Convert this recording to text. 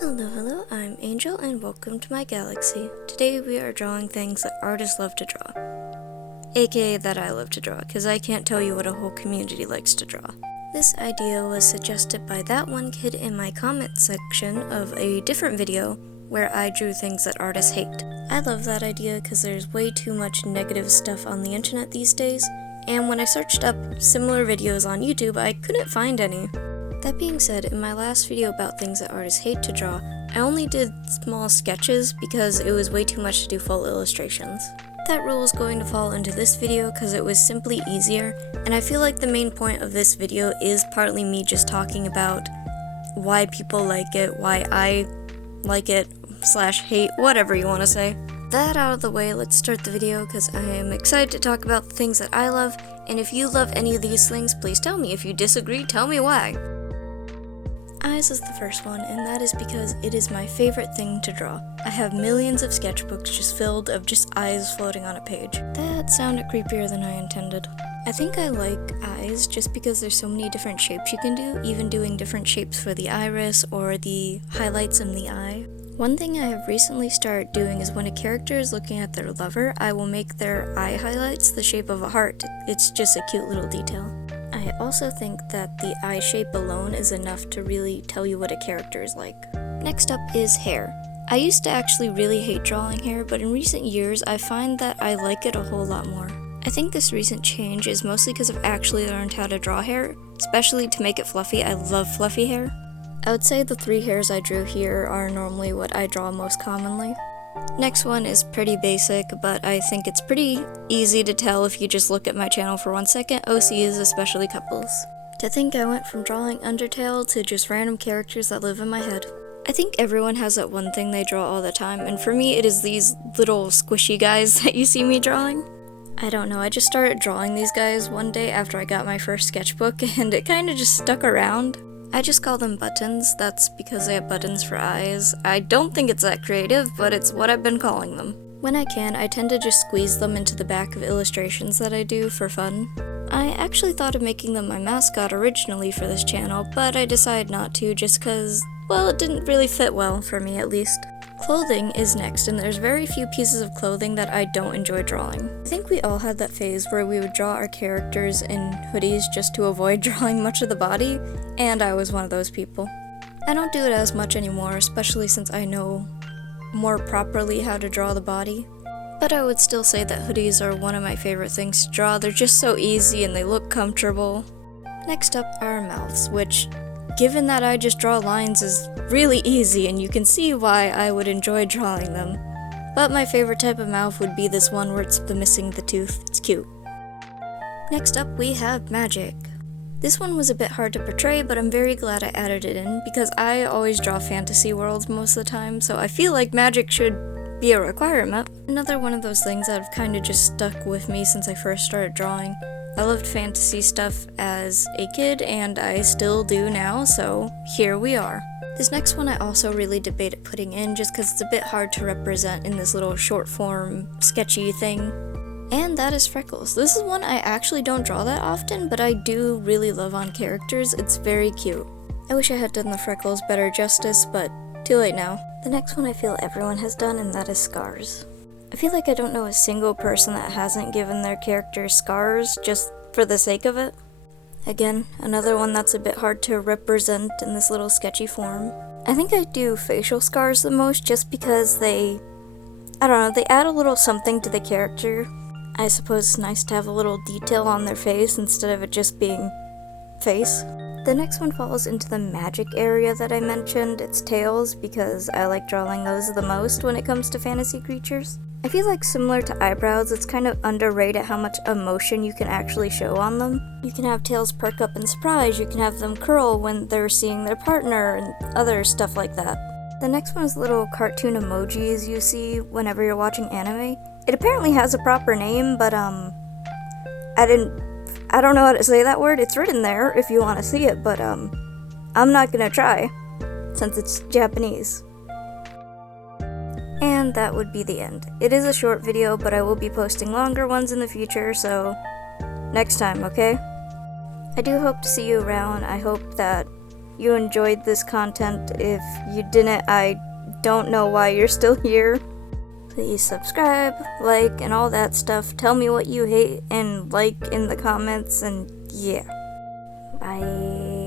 Hello, I'm Angel and welcome to my galaxy. Today we are drawing things that artists love to draw. AKA that I love to draw, because I can't tell you what a whole community likes to draw. This idea was suggested by that one kid in my comment section of a different video where I drew things that artists hate. I love that idea because there's way too much negative stuff on the internet these days, and when I searched up similar videos on YouTube, I couldn't find any. That being said, in my last video about things that artists hate to draw, I only did small sketches because it was way too much to do full illustrations. That rule is going to fall into this video because it was simply easier, and I feel like the main point of this video is partly me just talking about why people like it, why I like it, / hate, whatever you want to say. That out of the way, let's start the video because I am excited to talk about the things that I love, and if you love any of these things, please tell me. If you disagree, tell me why. Eyes is the first one, and that is because it is my favorite thing to draw. I have millions of sketchbooks just filled of just eyes floating on a page. That sounded creepier than I intended. I think I like eyes just because there's so many different shapes you can do, even doing different shapes for the iris or the highlights in the eye. One thing I have recently started doing is when a character is looking at their lover, I will make their eye highlights the shape of a heart. It's just a cute little detail. I also think that the eye shape alone is enough to really tell you what a character is like. Next up is hair. I used to actually really hate drawing hair, but in recent years I find that I like it a whole lot more. I think this recent change is mostly because I've actually learned how to draw hair, especially to make it fluffy. I love fluffy hair. I would say the 3 hairs I drew here are normally what I draw most commonly. Next one is pretty basic, but I think it's pretty easy to tell if you just look at my channel for 1 second. OCs, especially couples. To think I went from drawing Undertale to just random characters that live in my head. I think everyone has that one thing they draw all the time, and for me it is these little squishy guys that you see me drawing. I don't know, I just started drawing these guys one day after I got my first sketchbook, and it kinda just stuck around. I just call them buttons. That's because they have buttons for eyes. I don't think it's that creative, but it's what I've been calling them. When I can, I tend to just squeeze them into the back of illustrations that I do for fun. I actually thought of making them my mascot originally for this channel, but I decided not to just cause, well, it didn't really fit well for me at least. Clothing is next, and there's very few pieces of clothing that I don't enjoy drawing. I think we all had that phase where we would draw our characters in hoodies just to avoid drawing much of the body, and I was one of those people. I don't do it as much anymore, especially since I know more properly how to draw the body. But I would still say that hoodies are one of my favorite things to draw. They're just so easy and they look comfortable. Next up are mouths, which, given that I just draw lines, is really easy, and you can see why I would enjoy drawing them. But my favorite type of mouth would be this one where it's missing the tooth. It's cute. Next up we have magic. This one was a bit hard to portray, but I'm very glad I added it in because I always draw fantasy worlds most of the time, so I feel like magic should be a requirement. Another one of those things that have kind of just stuck with me since I first started drawing. I loved fantasy stuff as a kid, and I still do now, so here we are. This next one I also really debated putting in just because it's a bit hard to represent in this little short form sketchy thing. And that is freckles. This is one I actually don't draw that often, but I do really love on characters. It's very cute. I wish I had done the freckles better justice, but too late now. The next one I feel everyone has done, and that is scars. I feel like I don't know a single person that hasn't given their character scars just for the sake of it. Again, another one that's a bit hard to represent in this little sketchy form. I think I do facial scars the most just because they add a little something to the character. I suppose it's nice to have a little detail on their face instead of it just being face. The next one falls into the magic area that I mentioned. It's tails because I like drawing those the most when it comes to fantasy creatures. I feel like similar to eyebrows, it's kind of underrated how much emotion you can actually show on them. You can have tails perk up in surprise, you can have them curl when they're seeing their partner, and other stuff like that. The next one is little cartoon emojis you see whenever you're watching anime. It apparently has a proper name, but I don't know how to say that word. It's written there if you want to see it, but I'm not gonna try since it's Japanese. And that would be the end. It is a short video, but I will be posting longer ones in the future, so next time, okay? I do hope to see you around. I hope that you enjoyed this content. If you didn't, I don't know why you're still here. Please subscribe, like, and all that stuff. Tell me what you hate and like in the comments, and yeah. Bye.